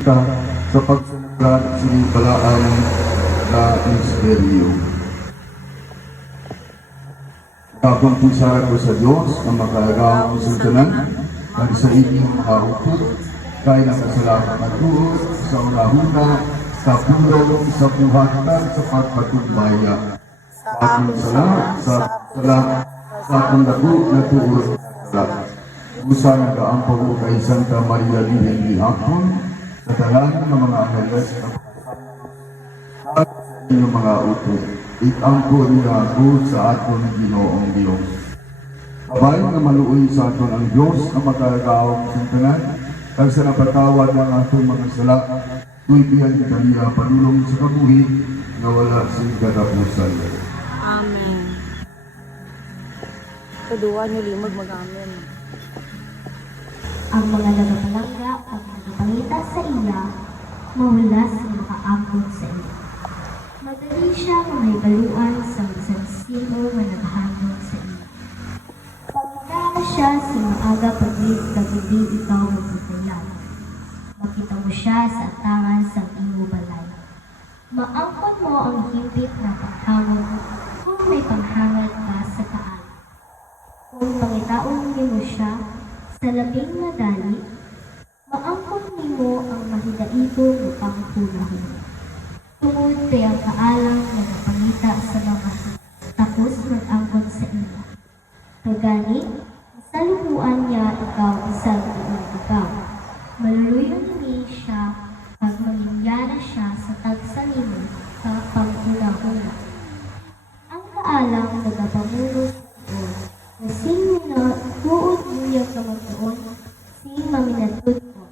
Sa pagsalanglat sinipalaan na misteryo. Kakumpisara ko sa Diyos ang makalagang sultanan at sa inyong mga upod, kaya ng kasalamat at tuod sa unahuna, sa pulong, sa buhatan, sa pagpatumbaya. Sa aking sa akong dago na tuod sa Usa nagaampaw ko kay Santa Maria Virgen di Hapon, sa talan ng mga angeles at sa inyong mga utod. Itampo niya ako sa aton Ginoong Diyos. Kabay na maluoy sa aton ang Diyos ang makagaawang sintanan, kag sa napatawad ng atong mga sala, tuibihan kita niya panulong sa kabuhi na wala sing katapusan. Amen. Kedua nyo limag mag-amen. Ang mga nagapalangga at nagapangita sa iya, mahulas na makaangkot sa iya. Madali siya mahibaluan sa isang sino na nakahandog sa iya. Pagkita siya sa maaga paglit na gabi ikaw magputayan. Makita mo siya sa atangan sa imo balay. Maangkot mo ang himpit na paghamon kung may panghangad ka sa taan. Kung pangitaon mo siya, sa labing madali, maangkot nimo ang mahidaigong upang punahon. Tungod kay ang kaalang na napangita sa mga tapos mag-angkot sa iya. Kagani, salubuan niya ikaw isang ikaw. Maluluyon ni siya pag mangyayara siya sa tagsa nimo sa pag-una-una. Ang kaalang nagapamuno sa na sino na tuod niya kamagdoon, si maminatod ko.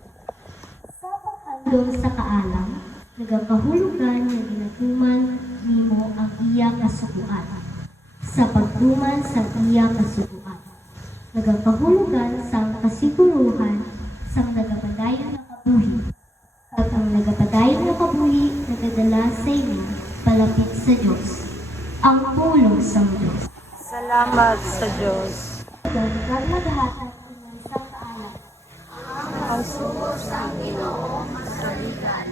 Sa paghandong sa kaalam, nagapahulugan na ginatuman nimo ang iya kasukuan. Sa pagtuman sa iya kasukuan, nagapahulugan sa kasiguruhan sa nagapadayon na kabuhi. At ang nagapadayon na kabuhi nagadala sa inyo palapit sa Diyos. Ang pulong sa Diyos. Salamat sa Diyos. Kag maghatag ng isang kaalam. Ang subos ang Ginoo, masaligan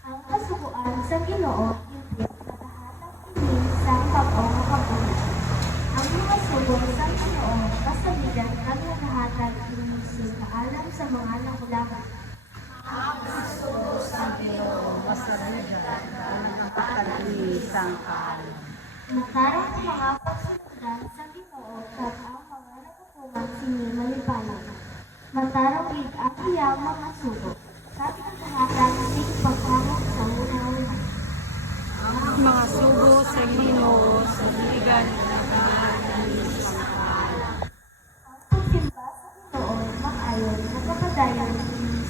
Ang kasubuan sa Ginoo, hindi nakahatag din sa pag-ong kabuhi. Ang mga subong sa Ginoo, kasaligan kag nakahatag din sa kaalam sa mga nakulangan. Ang subos ang Ginoo, masaligan isang kaalam. Matarang ang mga pagsundan sa Ginoo kag ang mga natutuman sini malipalan. Matarang gid ang iyang mga sugo. Kag nakahatag sing paghamot sa una-una. Ang mga sugo sa Ginoo, sa ligan isang kaalam. Ang pagsimba sa Ginoo maayon nagapadayon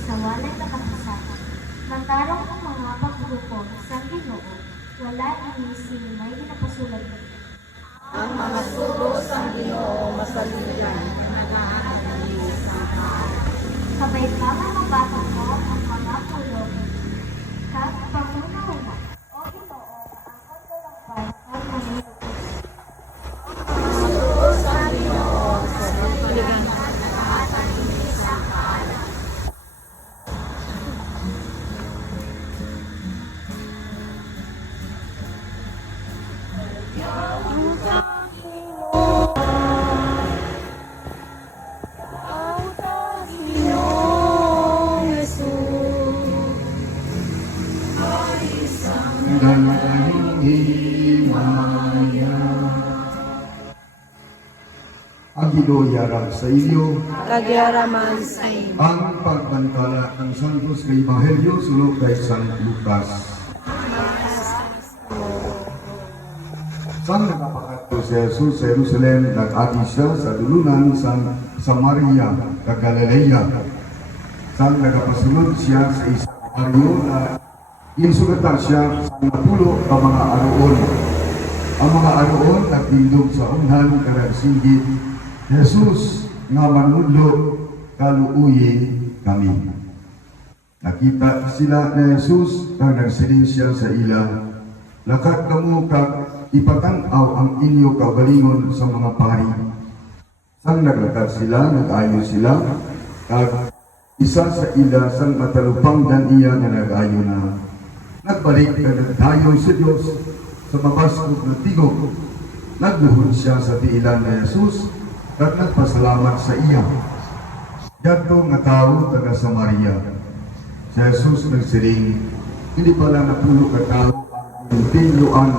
sa walay kakapisanan. Matarang ang mga paggrupo sa Ginoo, wala ini sino may ginapasulat nito. Ang mga sugo sa Ginoo, masaligan isang kaalam. Sabay tama mabatang mo ang mga pulong. Kag panguna-una, o Ginoo, ang pagdalampay kag manilupos. Sugo sa Ginoo, masaligan Ang Ginoo sa iyo, kagyaraman sa iyo. ang pagbantala ng Santos kay Evangelyo sulod kay San Lucas. Sang nagapakato si Jesus sa Jerusalem, nag-agi siya sa dulunan sa Samaria, kag Galilea. Sang nagapasunod siya sa isang baryo na insugatan siya sa napulo ka mga aroon. Ang mga aroon nagtindog sa unhan karag singgit, Jesus nga manudlo kaluuyi kami. Nakita sila ni Jesus kag nagsiling siya sa ila, lakat kamo kag ipatanaw ang inyo kaugalingon sa mga pari. Sang naglakad sila, nag-ayo sila, kag isa sa ila sang matalupang dan iya nga nag-ayo na nagbalik ka nagdayon sa Diyos sa mabaskog na tigok. Nagluhod siya sa tiilan na Jesus at nagpasalamat sa iya. Diyadto nga tao taga Samaria. Si Jesus nagsiring, hindi pala napulo ka tao ang tinluan.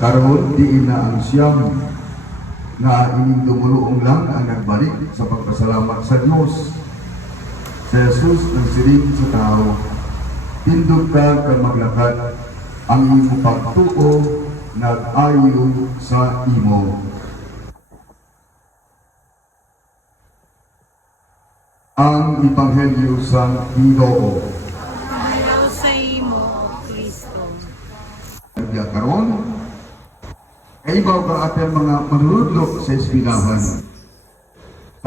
Karon di na ang siyam na ining tumuluong lang ang nagbalik sa pagpasalamat sa Diyos. Si Jesus nagsiring sa tao, tindog ka maglakad, ang imo pagtuo nag-ayo sa imo. Ang Ebanghelyo sa Ginoo. Ayaw sa imo, Kristo. Kaya karon, kaibaw ka ating mga manunudlo sa eskwelahan.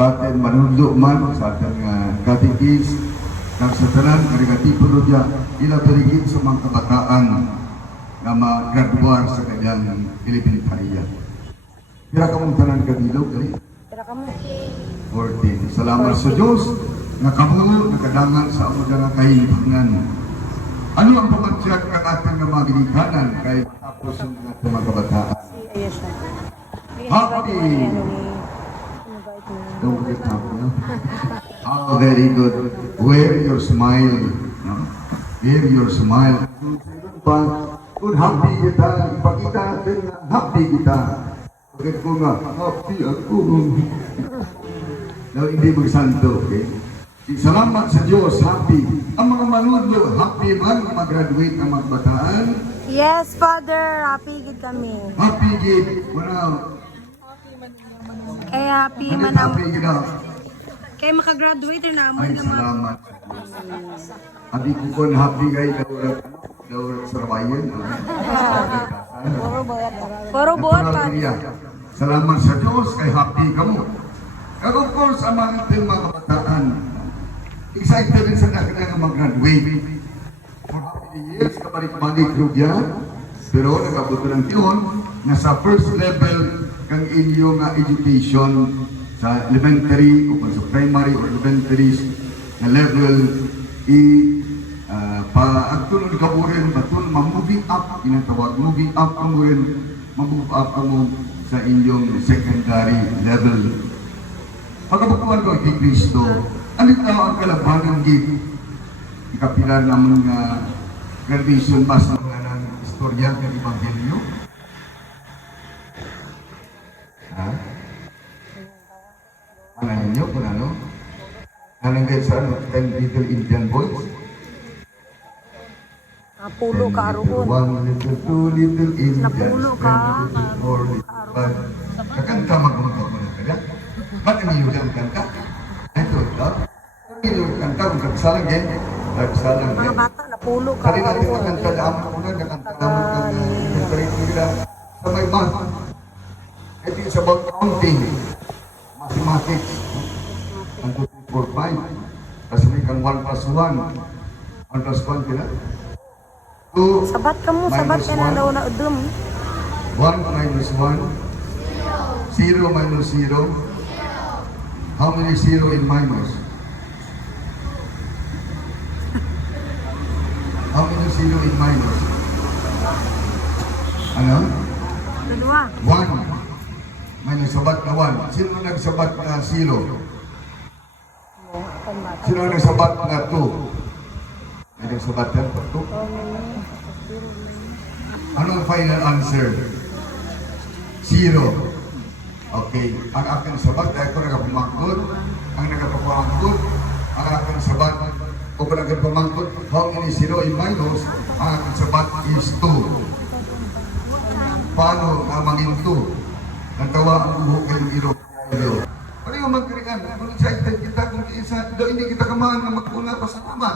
Sa ating manunudlo man, sa ating katikis, ng sa tanan, karigatipulo niya, ilabarigin sa mga kabataan na mag-graduar sa kanyang elementarya. Kira ka mong tanan kadilog, kali? Tira ka mo. 14. Salamat sa Diyos, nga kamo, nakadangan sa amo nga kahibangan. Ano ang pamansyak ng ating nga mga ginikanan kay tapos yung mga kabataan? Ayos siya. Happy! Invite mo. Don't get happy, no? Oh, very good. Wear your smile. No? Wear your smile. Kung happy kita, ipakita natin na happy kita. Bakit ko nga, happy ako. No, hindi magsanto, okay? Salamat sa Diyos, happy. Ang mga manudlo, happy man mag-graduate ng magbataan. Yes, Father. Happy gid kami. Happy gid. Wala. Kaya happy Ano man ang... happy gid na? Kaya makagraduate rin naman Ay, nga mga... salamat. Adi ko kon happy kay daw sa bayan. Puro buhat pa. Salamat sa Diyos kay happy kamo. And of course, ang mga ating mga kabataan, excited rin sa nakita mag-graduate. For how many years, kabalik-balik rugya, pero nagabot ng tiyon, nasa first level kang inyong education sa elementary o sa primary or elementary na level paagtunod ka mo rin, moving up, inatawag, moving up ka mo rin, mag-move up ka mo sa inyong secondary level. Pagkabukuhan ko kay Kristo, ano tao ang kalabanan gid? Ikapilar naman nga graduation mas ng istorya ng Ebanghelyo. Ha? Ano ninyo kung ano? Anong guys, 10 little Indian boys? Napulo ka aroon. 1 little, 2 little Indians. Napulo ka. 10 little, 4 little, 5. Kakanta magmamagod mo na kaya? Ba't ang iyong kanta? Ito, ito. Ang iyong kanta, kung kagsalang yan. Kagsalang Mga yan. bata, napulo ka Kali natin aroon. nakanta na amo ko na, nakanta naman kami. Nila sa may math. Ito yung sa about counting. Mathematics. 1, 2, 3, 4, 5. Tapos may kang 1 plus 1. 1 plus 1 kila. 2 Sabat ka mo, sabat ka na daw na udum. 1 minus 1. 0 minus 0. How many 0 in minus? How many 0 in minus? Ano? Dalawa. 1. May nagsabat na 1. Sino nagsabat na 0? Sino nagsabat na 2? May nagsabat na 2? Ano ang final answer? 0. Okay. Ang aking sabat, dahil ko nagapamangkot. Ang nagapamangkot, ang aking sabat, o kung nagapamangkot, how many 0 in minus, ang aking sabat is 2. Paano namangin 2? Nagtawa ang buhok kayong ilo. Ano yung magkarigan? Kung excited kita, kung isa, hindi kita kamaan na magpuna pa sa tama.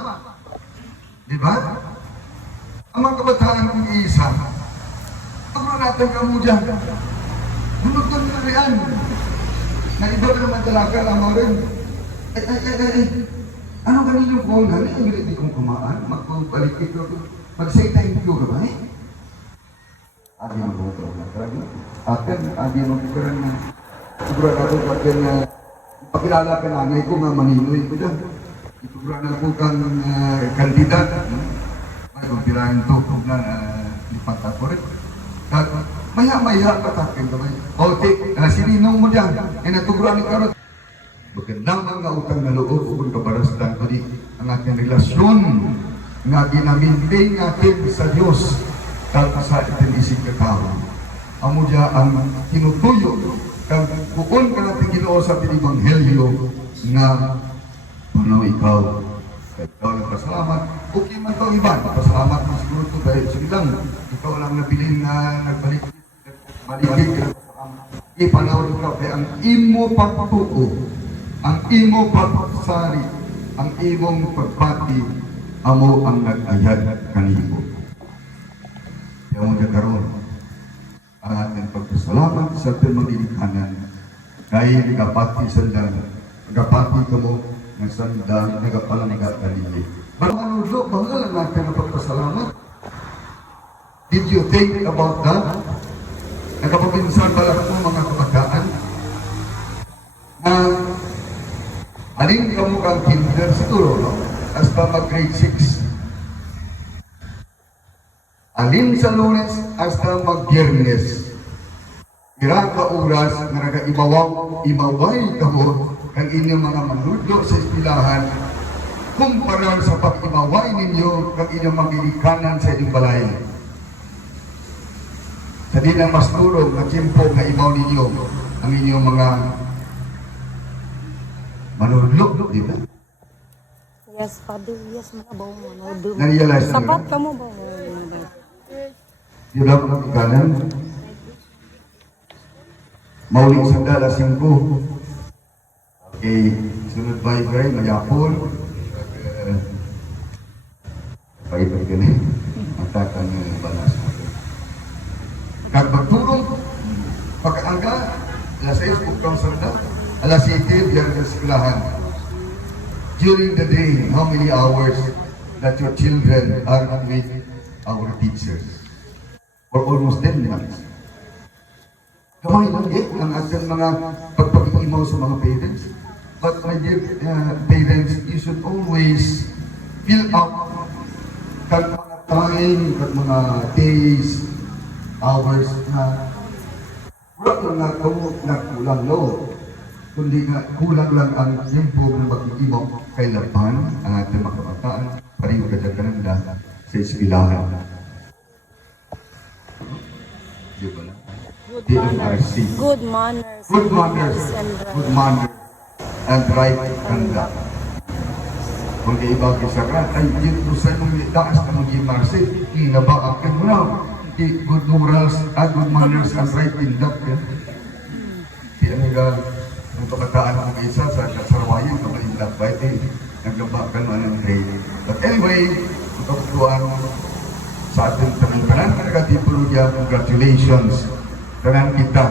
Di ba? Ang mga kabataan kung isa, pagro natin ka mo dyan. Bunod ko nila riyan. Na iba ka naman talaga, alam rin. Ano kanino po? Ano yung hindi kong kumaan? Magpabalik ito. Mag-say thank you ka ba eh? Adi mo po ito. Akin, adi mo po na. Siguro ako akin na pakilala ka nanay ko nga maninoy ko dyan. Ituran na po kang kandidat. Ay, kung tirahin to, kung na lipat ako rin. Kag, maya-maya patakin ka ba? O, sininong mo dyan, natuguran ni Karot. Magandang mga utang na loob kung kabarastan ko di ang ating relasyon nga ginamintain natin sa Diyos kag sa ating isip katao. Amo dya ang tinutuyo kag kung ka natin Ginoo sa Ebanghelyo nga paano ikaw ikaw nagpasalamat. Okay man ito iba, nagpasalamat mo siguro ito dahil sige lang, ikaw lang nabilin na nagbalik ka. Ipanawad ikaw kaya ang imo pagtuo, ang imo pagsari, ang imong pagpati, amo ang nag-ayad kanimo. Kaya mo karon ang ating pagpasalamat sa ating maglilikanan kay nagapati sandang, nagapati ka mo ng sandang, nagapalangga kanili. Pero ano do, bangal ang natin ang pagpasalamat? Did you think about that? Nagapapinsan pala ko mga kabataan na alin ka mo kang kinder siguro, no? Hasta mag-grade 6. Alin sa Lunes hasta mag-Biyernes. Ira ka oras na imaway ka mo kang inyong mga manudlo sa eskwelahan kumpara sa pag-imaway ninyo kang inyong magilikanan sa inyong balay. Sa di na mas tulong na tiyempo na ibaw ninyo ang inyong mga manudlo, di ba? Yes, Father. Yes, mga bawo mo. Naudum. Na-realize nyo Sapat na? ka mo ba? Yun lang ang ikanan. Mauling sandal asin ko. Okay, sunod bye-bye, mayapon. Bye-bye ka na. Matakan yung balas. Kag magtulong, pagkaangga, alas 6, pagkang sandal, alas 7, biyan sa eskwelahan. During the day, how many hours that your children are with our teachers? For almost 10 months. Kamay lang ang ating mga pagpag-iimaw sa mga parents. But my dear parents, you should always fill up kag mga time, kag mga days, hours na wala lang nga ito nagkulang lo. Kundi nga kulang lang ang tempo ng pag-iimaw kay laban ang ating mga kabataan pareho ka dyan kananda sa eskwelahan. Di ba na? DMRC. Good manners. Good manners. Good manners. And right conduct. Kung iba kisara, ay yun po sa mong daas ka mong DMRC, nabaakin mo na. Good morals, good manners, and right conduct. Di ano nga, ang kabataan ng isa sa kasarawayan, kabaindak ba ito, naglabakan mo ng grade. But anyway, ang kabutuan sa ating tanan-tanan, nagatipulo niya, congratulations. Tanan kita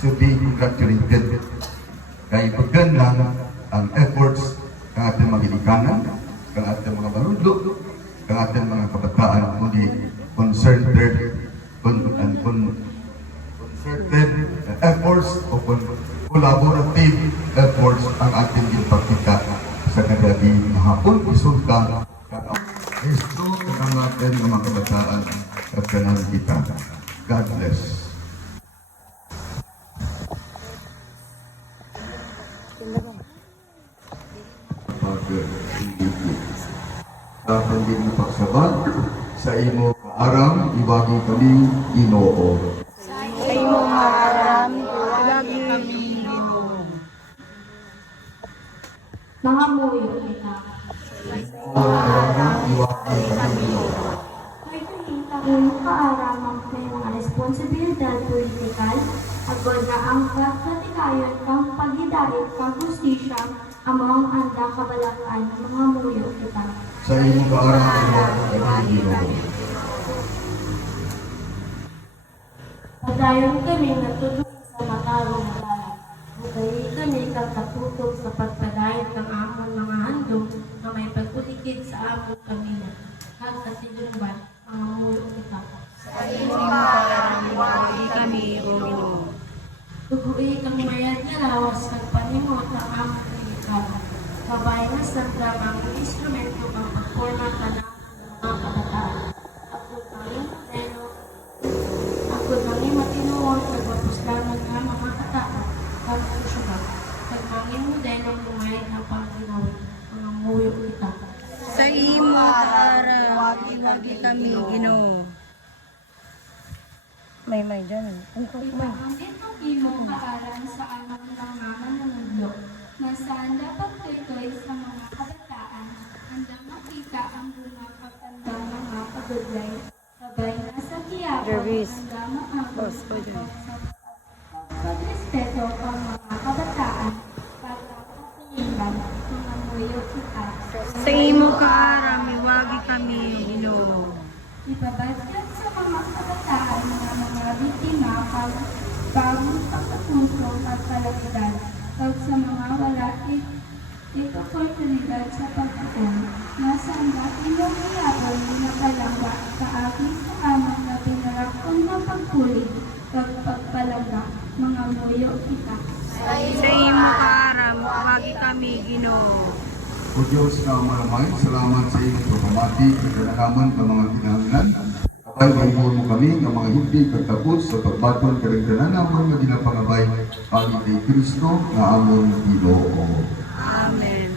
should be congratulated. Kaya pagganlang ang efforts ng ating mga ilikanan, ng ating mga marudlo, ng ating mga kabataan, kundi concerted efforts o collaborative efforts ang ating ginpagkita sa kagabi hapon. Isulta Esto ang ating mga kabataan at kanan kita. God bless. Sa panding na pagsabat, sa imo kaaram, iwagi kami Ginoo. Sa imo maaram, lagi kami Ginoo. Mga muyo kita. Kaaram, iwagi kami Ginoo. May kahita imo kaaramang may mga responsibilidad politikal agod na ang pagkatikayon kang pagidait kang hustisya among anda kabalakan ng mga muyo kita. Sa imo kaaram, iwagi kami Ginoo. Padayon kami natulog sa matarong dalat. Bukayi kami kakatutog sa pagpadayon ng amon mga handog na may pagkulikid sa amon kami na kakatilumban ang muyo kita. Sa imo maaram, lagi kami Ginoo. Tuguy kang mayad nga lawas kag panimot ang amon kalikaran. Kabayan sa drama ang instrumento ang pagporma ka ng mga kabataan. Ako nanging matinuon nagpapuslanan nga mga kataan ang susugat. Nagmangin modelo lumay na pangginawin mga muyo kita. Sa imo ara, wagi kami Ginoo. May dyan. Ang may. Ang itong imo kaaran sa amang mga manunudlo, na saan dapat tuloy sa mga kabataan, andang makita ang bunga pagkandang mga pagudlay, sabay na sa kiyapon, Jervis. andang maabot Boss ko dyan. sa pagrespeto ang mga kabataan, pagkakapilingan, mga muyo kita. Sa imo kaara, miwagi kami Ginoo. Ibabagkat sa mga kabataan mga biktima bagong pagkapuso at kalagdan pag sa mga wala itoportunidad sa pagkaon nasa ang dating iyabon na palangga sa aking kaamang na pinarakon na pagpulig pagpagpalangga mga muyo kita. Sa imo kaara, miwagi kami Ginoo. O Diyos na maramay, salamat sa iyong pagpamati at kanalaman ng mga kinahanglan. Kapag mahimuon mo kami ng mga hindi kagtapos sa pagbaton karagdanan naman na ginapangabay pagit ni Kristo na amon Ginoo. Amen.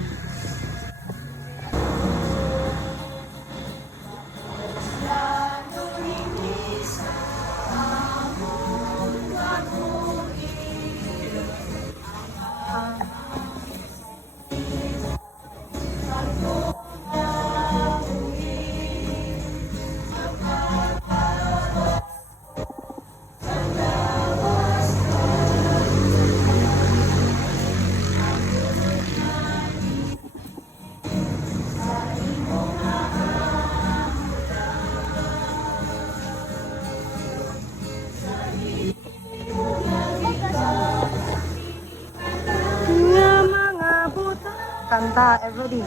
Nga mga buta. Kanta, everybody.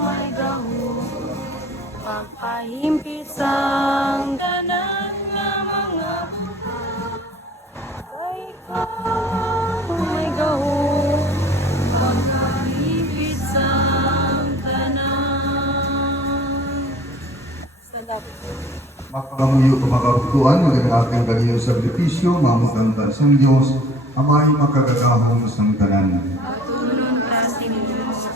May gahu. Pagpahimpit sang tanan nga mga buta. Kay ikaw may gahu. Pagpahimpit sang tanan. Sadap. Makamuyo ka makabutuan, magandang aking kaniyong sakripisyo, mamutanda sa Diyos, amay makagagahong sang tanan. Patunon ka sinimo sa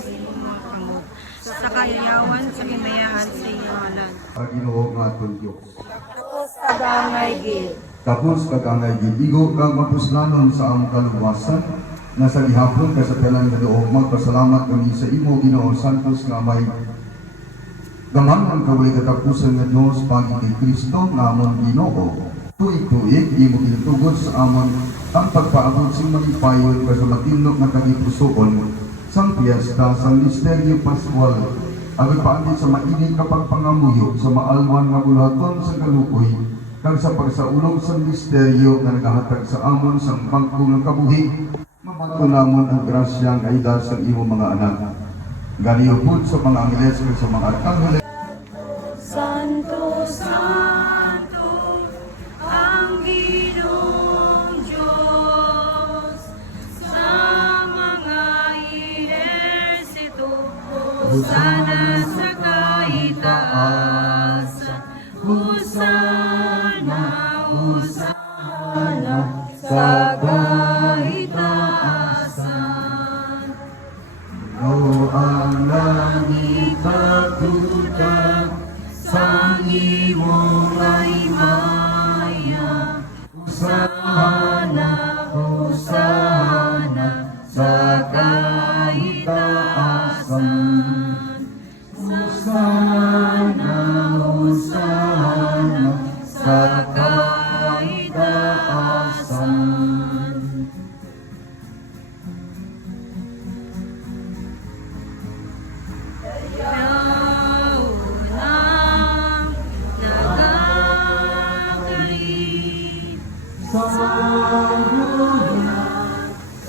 iyong mga kamot. Sa kayayawan, sa bimayahan sa iyong halan. Paginoong nga atong Diyos. Tapos kadangay gil. Tapos kagangay gibigo kang mapuslanon sa among kaluwasan, nasa gihapon ka sa tanan nga doong magpasalamat kami sa imo Ginoo Santos nga may gaman ang kaway katapusan nga Diyos pagi kay Kristo nga amon Ginoo. Tuig-tuig imo ginutugod sa amon ang pagpaabot sa malipayon ka sa matinok nga kagipusoon sang piyesta sang misteryo Pascual. Ang paandit sa mainit kapag pangamuyo sa maalwan nga bulaton sa kalukoy kag sa pagsaulog sa misteryo nga nagahatag sa amon sang bangko ng kabuhi. Mabato namon ang grasya nga ida sa imo mga anak. Ganiyopod sa mga angeles ug sa mga arkanghel. Santo, Santo, ang Ginoong Diyos, sa mga ihersito, Hosana sa kaitaasan, Hosana, Hosana sa kaitaasan. O ang langit pagtutag sa imong aymaya, Hosana, Hosana sa kaitaasan. Hosana, Hosana sa kaitaasan. Naunang nagagalit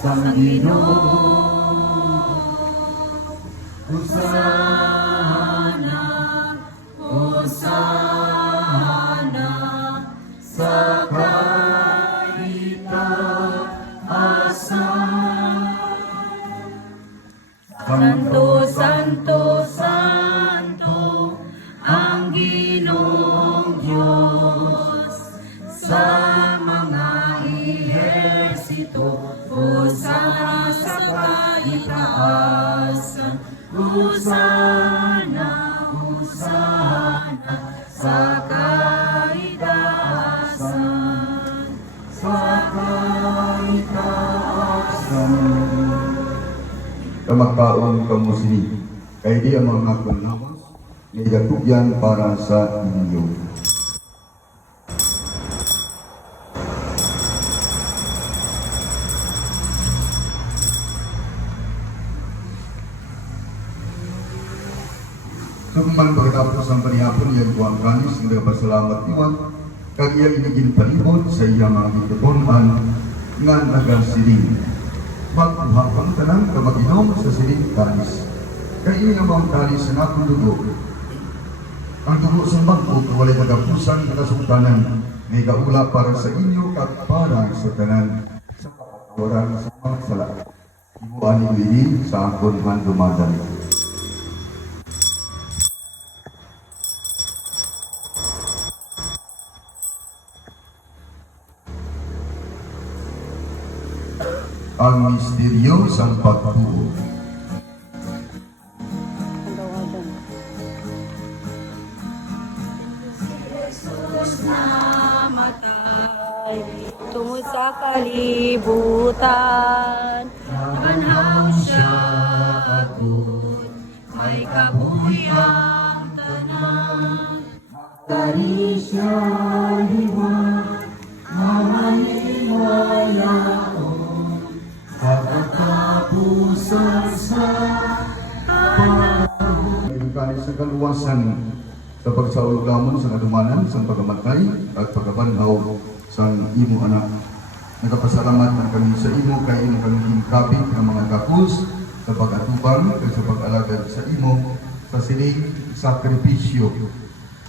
Sa Ginoo, Hosana, Hosana sa kaitaasan. Santo, Santo, Santo, ang Ginoong Diyos. Sa mga ehersito, Hosana sa kaitaasan. Hosana, Hosana sa kaitaasan. Sa kaitaasan. Kamagkaon kamo sini, kay di ang mga kunawas, nigatugyan para sa inyo. Sugman pagkatapos ang panihapon, iyang kuwang kanis, ang nagpasalamat iwan, kag iya inigin palibot sa iyang mga itutunan nga nagasiling. Magkuha kang tanan ka mag-inom sa siling kanis. Kaya ang kanis na akong dugo. Ang dugo sa bangko, walay nagapusan na kasuktanan, may kaula para sa inyo kag para sa tanan. Sa kapatawaran sa mga sala. Ibuan ni sa akong handumadan. Ang misteryo sa pagbuo. Jesus namatay tungod sa kalibutan. Nabanhaw siya agud, may kabuhi ang tanan. Tari siya hiwan, mamahiwayaon. Pagkatapusan sa panahon. Ay sa kaluwasan sa pagsaulugamon sa kadumanan, sa pagkamatay at pagkabanhaw sa imo anak. Nagapasalamat na kami sa imo kay imo kami kabig ang mga kapus sa pag-atubang at sa pag-alagad sa imo sa sining sakripisyo.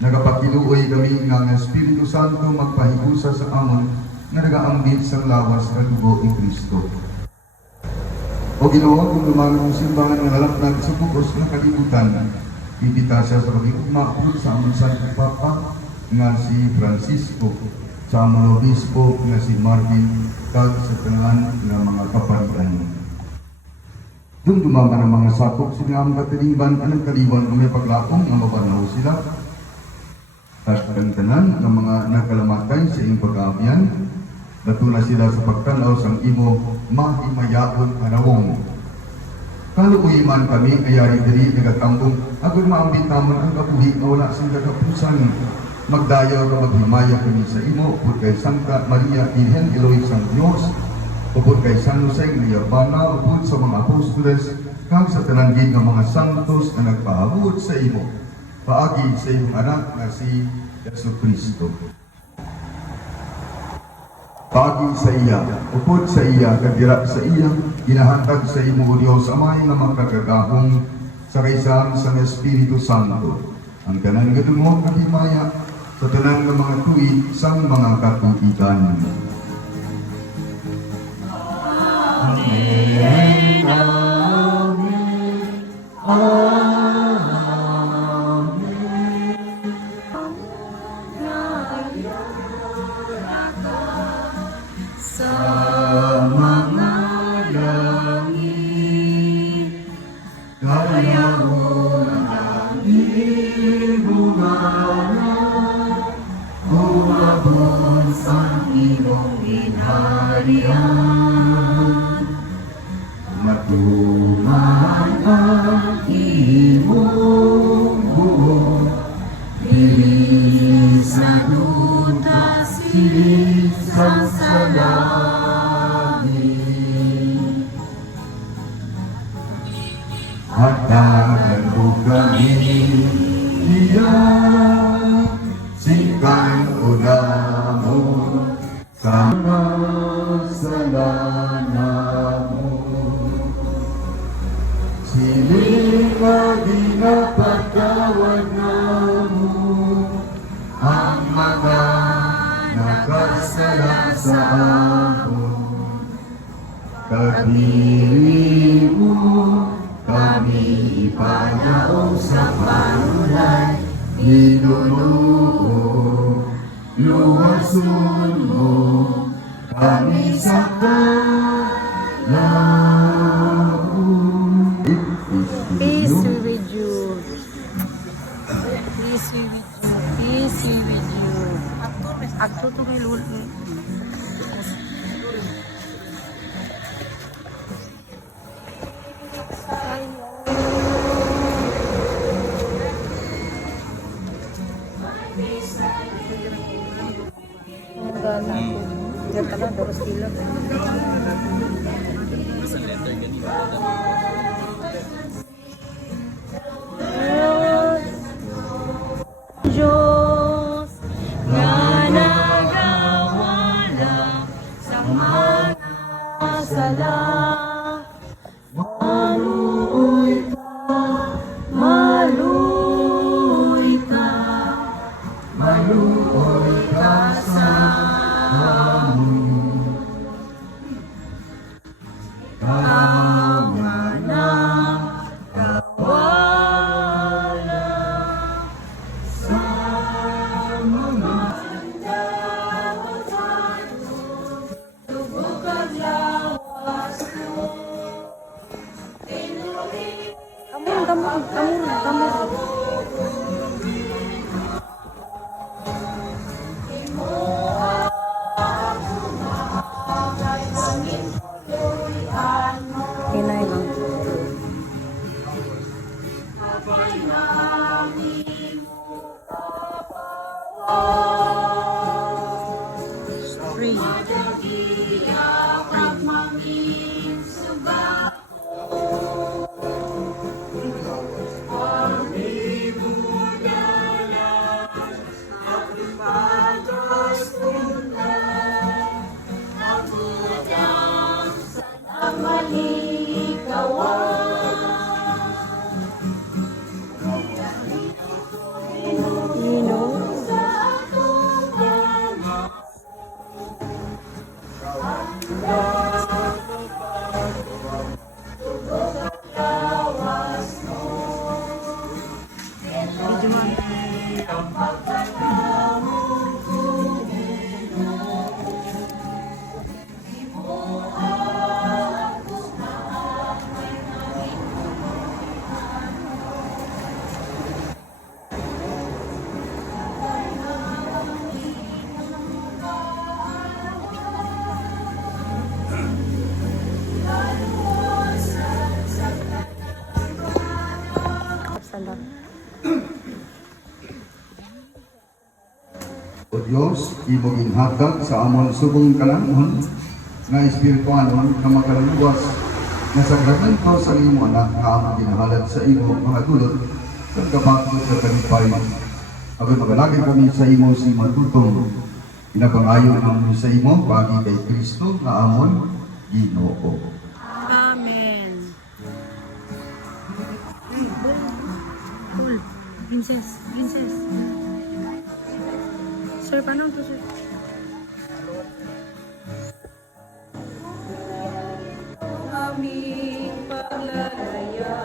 Nagapatiluoy kami nga ang Espiritu Santo magpahigusa sa amon nga nagaambit sa lawas na dugo ni Kristo. O Ginoo, kung lumanong simbahan ng lalaknag sa bukos ng kalibutan, ibita siya sa pag-iugmaon sa among Santo Papa nga si Francisco, sa among Obispo nga si Marvin, kag sa tanan ng mga kapalian. Yung dumaman ang mga sakop sa ang katilingban, anong kaliwan kung may paglaong nga mabanaw sila. At ang tanan ng mga nakalamatay sa iyong pag-aabian, natuna sila sa pagtanaw sang imo mahimayaon panawong. Kaluoy man kami ayari diri nagatambong agud maambit namon ang kabuhi nga wala sing kagapusan. Magdayaw ka maghimaya kami sa imo upod kay Santa Maria Virgen Eloy sang Dios, upod kay San Jose nga Yabana, upod sa mga apostoles kag sa tanan gid nga mga santos na nagpaabot sa imo. Paagi sa iyong anak nga si Jesucristo. Pagi sa iya, upod sa iya, kadira sa iya, ginahantag sa imo o Diyos amay nga makagagahong sa kaysan sa Espiritu Santo. Ang tanan nga tungod ng himaya sa tanan ng mga tuig sang mga katuigan. Amen. Amen. Sa mga langit, kayahon ang ibunganan, umabot sa iyong binarian. Matuman ang imong buong, diri sa duta siling sang salangit. Hatagan mo kami, diyan, sikan o namon, sa kasalanan mo. Siling na ginapatawad na mo ang mga nakasala sa amon. Kadiri mo, Ipanaog sa panulay, Ginoo, luwason mo kami sa kalaon. Peace be with you. Peace be with you. Peace be with you. Akto to kay Lul. Diyos nga nagawala sa mga sala. Maluoy ka, maluoy ka sa amin. Ikaw nga nagawala sa mga tubog at lawas mo. Kamu. Inay lang. Free. You know? Stand up. O Diyos, imong ginhatag sa amon subong kalangon nga espirituanon nga makalaluwas nga sakramento sa imo anak nga among ginahalad sa imo mga dulot kag kabakod sa kalipay. Agon magalagi kami sa imo si matutong inabangayon namin sa imo bagi kay Kristo nga amon Ginoo. Amen. Cool. Princess. Sir, paano to, sir? Aming paglalaya.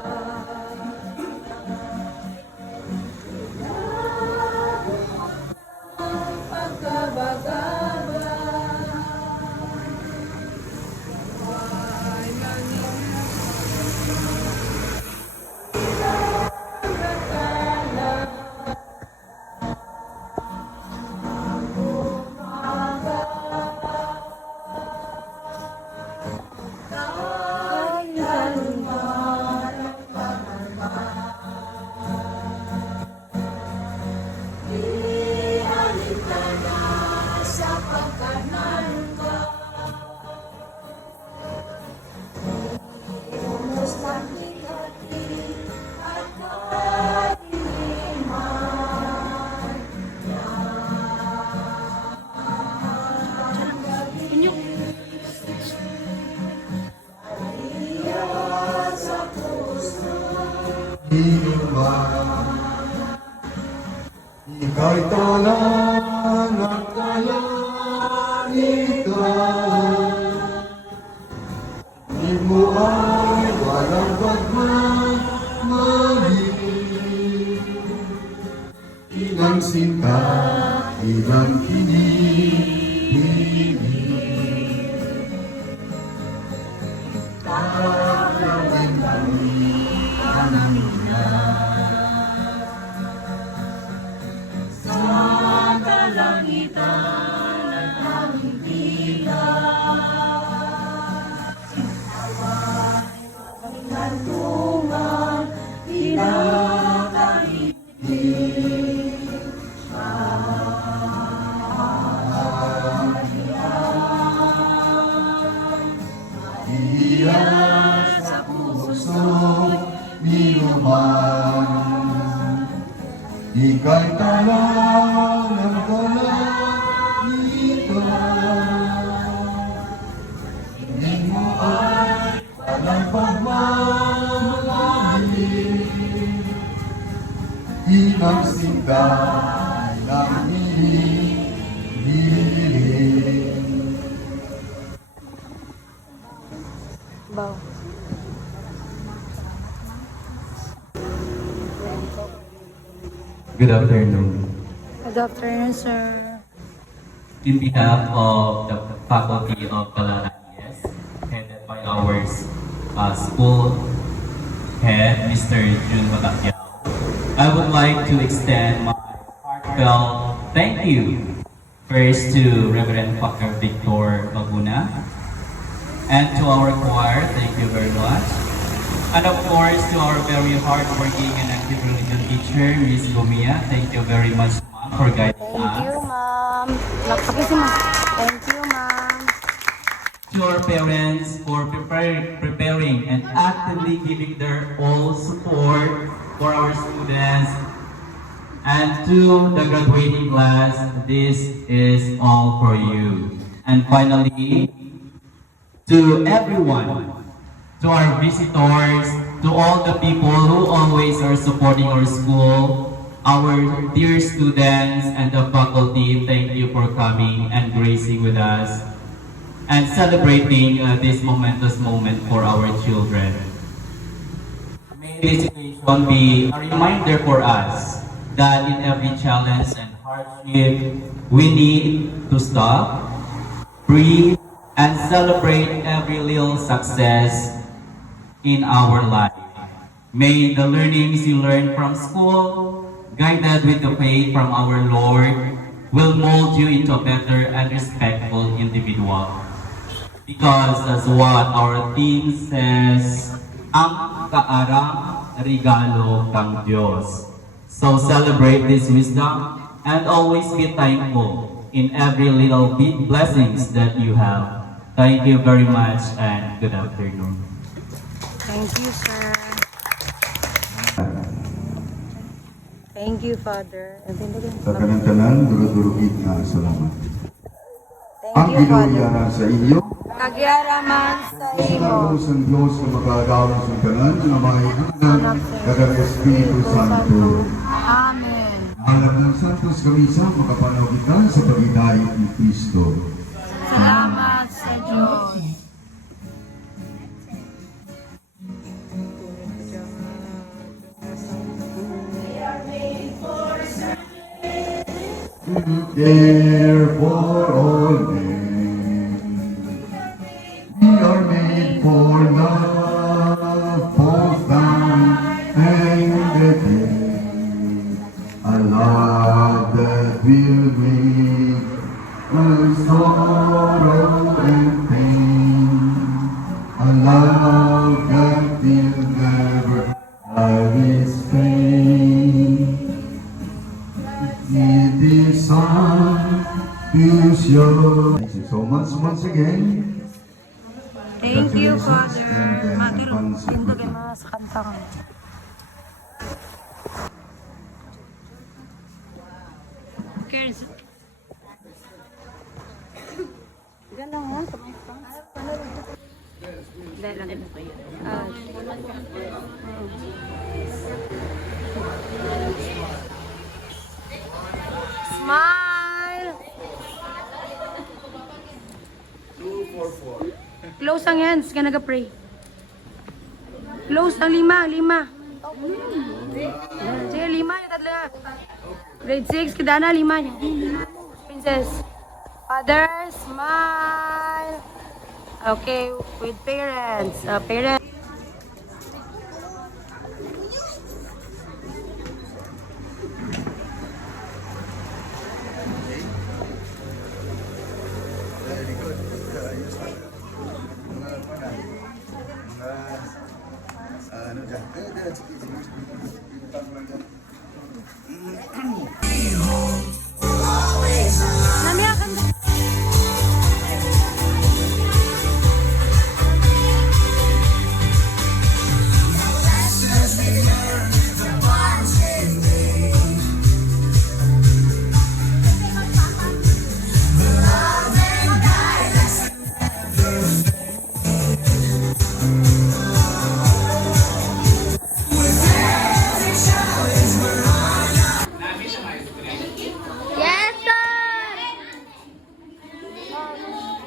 Ika'y tanan at kalanitan, di mo ay walang pagmamahal. sinta, ilang kinikilig. Paglamin kami ang sa kalangitan at aming tila. Kantungan, pinakaibig. Iyan sa puso ninuman, ika'y talang ng kalangitan. Hindi mo ay walang pagmamahali, inang sinta ng hinihiling. Bow. Good afternoon. Good afternoon, sir. In behalf of the Faculty of Balara ES, headed by our school head, Mr. Jun Matakyao, I would like to extend my heartfelt thank you first to Reverend Father Victor Maguna and to our choir, thank you very much. And of course, to our very hardworking and active religion teacher, Ms. Gomia, thank you very much, ma'am, for guiding us. Thank you, ma'am. Nakapisi, ma'am. Thank you, ma'am. To our parents for preparing and actively giving their all support for our students. And to the graduating class, this is all for you. And finally, to everyone, to our visitors, to all the people who always are supporting our school, our dear students and the faculty, thank you for coming and gracing with us and celebrating this momentous moment for our children. May this occasion be a reminder for us that in every challenge and hardship, we need to stop, breathe, and celebrate every little success in our life. May the learnings you learn from school, guided with the faith from our Lord, will mold you into a better and respectful individual. Because as what our theme says, ang kaarang regalo kang Diyos. So celebrate this wisdom and always be thankful in every little big blessings that you have. Thank you very much and good afternoon. Thank you, sir. Thank you, Father. Sa kanang-tanan, durug-durugit na salamat. Ang Thank you, Father. ginawiyara sa inyo, Kagyaraman sa imo. Salamat sa Diyos na makagawin sa kanan, na mahihanan, dagang Espiritu Santo. Amen. Alam ng Santos Kamisa, makapanaw kita sa pagidait ni Kristo. Salamat sa Diyos. Care for all men. We are made for love, both thine and the day. A love that will make us sorrow and pain. A love that will never have its pain. It is on to show. Thank you so much once again. Thank you, Father. Matil, tindog yung mga sa kanta ko. Cares. Gano'n nga, dahil lang. Smile! 244. Close ang hands, ka nag-pray. Close ang lima. Sige, lima yung tatlo. Grade 6, Kidana, 5 niya. Princess. Father, smile. Okay, with parents. Parents. Very good. Ayos na. Mga ano dyan. Sige. Tama lang dyan. Namiyakan na. Yes, sir!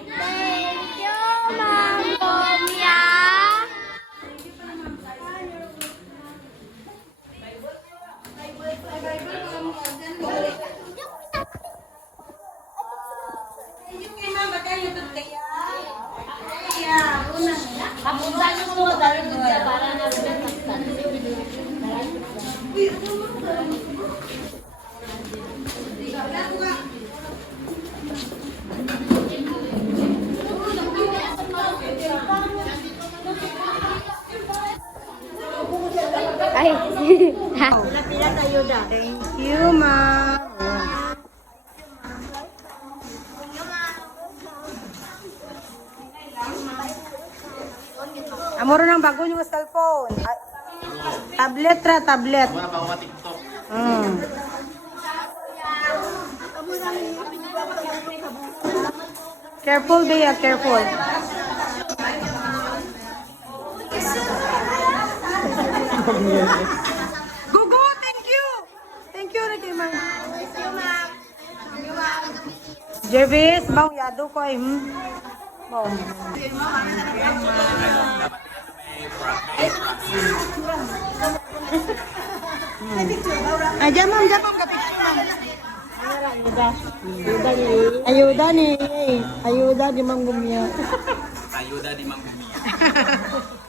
Thank you, Ma'am Bomya! Ay, Thank you, ma'am. Amoro ng bago yung cellphone. Tablet ra, tablet. Careful, Bea, careful. Gugu, thank you. Thank you, Ricky, ma'am. Jervis, bang yado ko eh. Bang. Aja ma'am, kapit ma'am. Ayuda ni Ma'am Gumia. Ayuda di Ma'am Gumia.